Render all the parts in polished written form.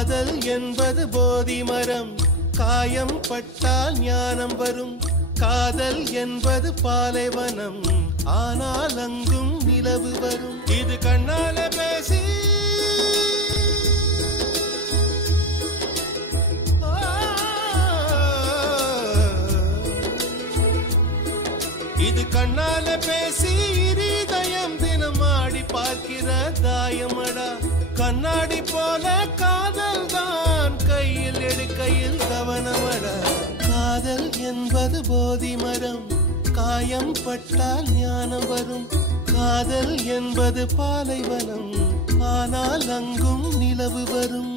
காதல் என்பது போதி மரம், காயம் பட்டால் ஞானம் வரும். காதல் என்பது பாலைவனம், ஆனால் அங்கும் நிலவு வரும். இது கண்ணால பேசி இது கண்ணால பேசி இதயம் தினம் ஆடி பார்க்கிற தாயமடா. கண்ணாடி போல காதல் தான் கையில் எடுக்கையில் கவனமடா. காதல் என்பது போதி மரம், காயம் பட்டால் ஞானம் வரும். காதல் என்பது பாலைவனம், ஆனால் அங்கும் நிலவு வரும்.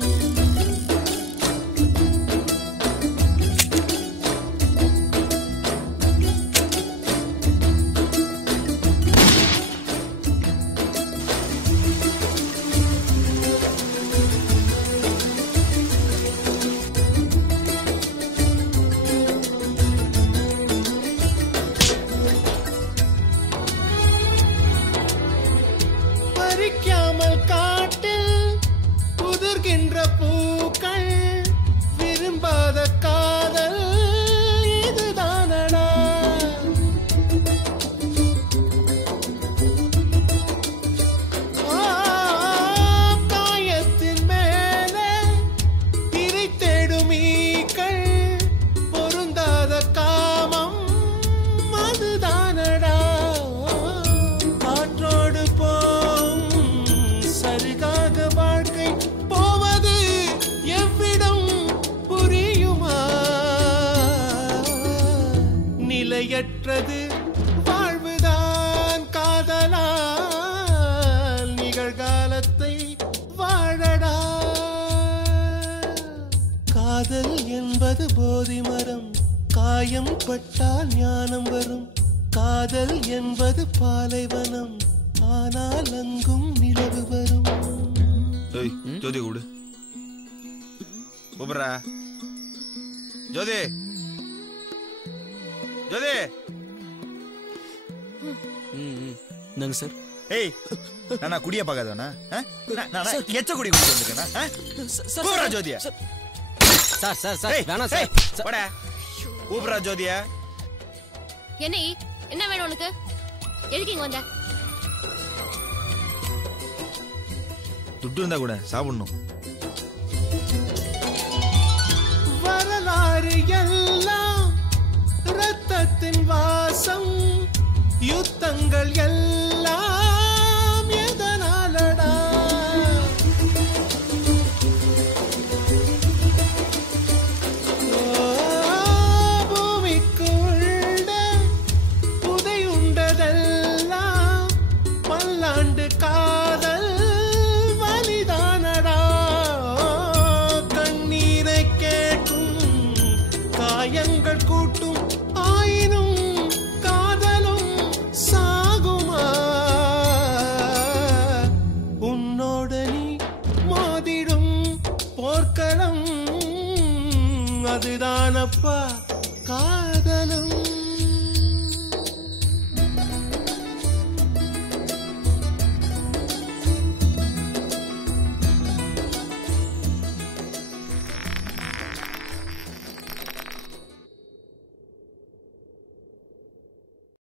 பறிக்காமல் காட்டில் புதிர்கின்ற பூக்கள், விரும்பாத காதல் இதுதானடா. காயத்தின் மேலே திரை தேடும் ஈக்கள், பொருந்தாத காமம் அதுதானடா. காற்றோடு சருகாக வாழ்க்கை போவது எவ்விடம் புரியுமா? நிலையற்றது வாழ்வுதான், காதலால் நிகழ்காலத்தை வாழடா. காதல் என்பது போதி மரம், காயம் பட்டால் ஞானம் வரும். காதல் என்பது பாலைவனம், ஆனால் அங்கும் நிலவு வரும். ஜோதி கூடு கூப்பிடுறா. ஜோதி ஜோதி. நாங்க சார். ஏய் நான் குடிய பார்க்காதவனா? எச்ச குடி குடி வந்துருக்கேனா? கூப்பிடுறா ஜோதியா. சார் சார் சார் வேணாம் சார். போடா கூப்பிடுறா ஜோதியா. என்ன வேணும் உனக்கு? எதுக்கு இங்க வந்த? துட்டு இருந்தா கூட சாப்பிடணும். வரலாறு எல்லாம் இரத்தத்தின் வாசம், யுத்தங்கள் எல்லாம் எதனாலடா? பூமிக்கு உள்ள புதை உண்டதெல்லாம் பல்லாண்டு காதல் வலிதானடா. கண்ணீரை கேட்கும் காயங்கள் கூட்டும், ஆயினும் காதலும் சாகுமா? உன்னோட நீ மோதிடும் போர்க்களம் அதுதானப்பா காதலும்.